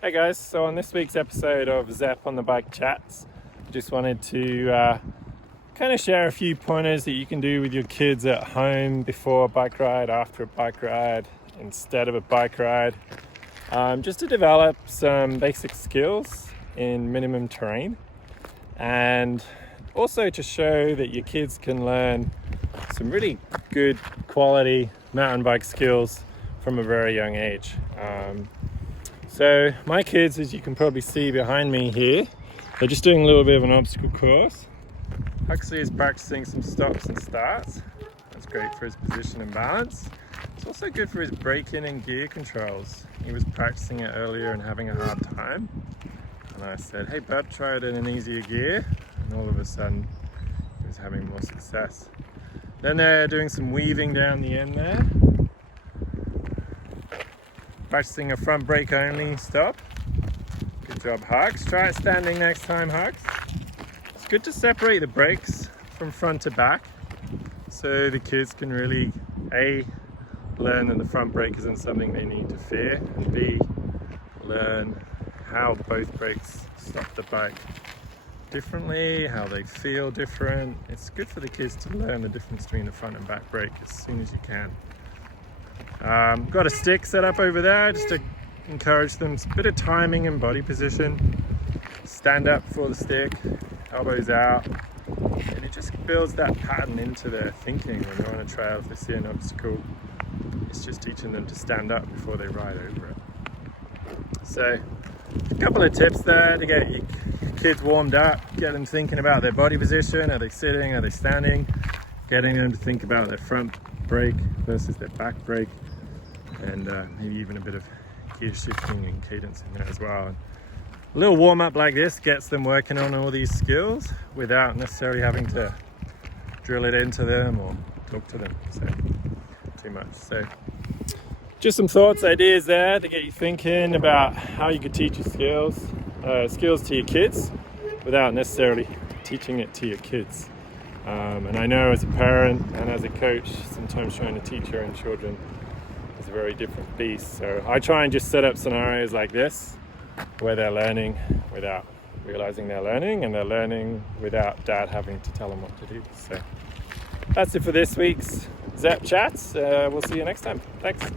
Hey guys, so on this week's episode of ZEP on the Bike Chats, I just wanted to kind of share a few pointers that you can do with your kids at home before a bike ride, after a bike ride, instead of a bike ride, just to develop some basic skills in minimum terrain, and also to show that your kids can learn some really good quality mountain bike skills from a very young age. So my kids, as you can probably see behind me here, they're just doing a little bit of an obstacle course. Huxley is practicing some stops and starts. That's great for his position and balance. It's also good for his braking and gear controls. He was practicing it earlier and having a hard time. And I said, hey bud, try it in an easier gear. And all of a sudden, he was having more success. Then they're doing some weaving down the end there. Practicing a front brake only stop. Good job, Hux. Try it standing next time, Hux. It's good to separate the brakes from front to back so the kids can really A, learn that the front brake isn't something they need to fear, and B, learn how both brakes stop the bike differently, how they feel different. It's good for the kids to learn the difference between the front and back brake as soon as you can. Got a stick set up over there just to encourage them. It's a bit of timing and body position. Stand up for the stick, elbows out, and it just builds that pattern into their thinking when they're on a trail. If they see an obstacle, it's just teaching them to stand up before they ride over it. So a couple of tips there to get your kids warmed up, get them thinking about their body position. Are they sitting, are they standing? Getting them to think about their front brake versus their back brake, and maybe even a bit of gear shifting and cadence in there as well. And a little warm up like this gets them working on all these skills without necessarily having to drill it into them or talk to them too much. So just some thoughts, ideas there to get you thinking about how you could teach your skills to your kids without necessarily teaching it to your kids. And I know as a parent and as a coach, sometimes trying to teach your own children is a very different beast. So I try and just set up scenarios like this where they're learning without realizing they're learning, and they're learning without dad having to tell them what to do. So that's it for this week's ZEP Chats. We'll see you next time. Thanks.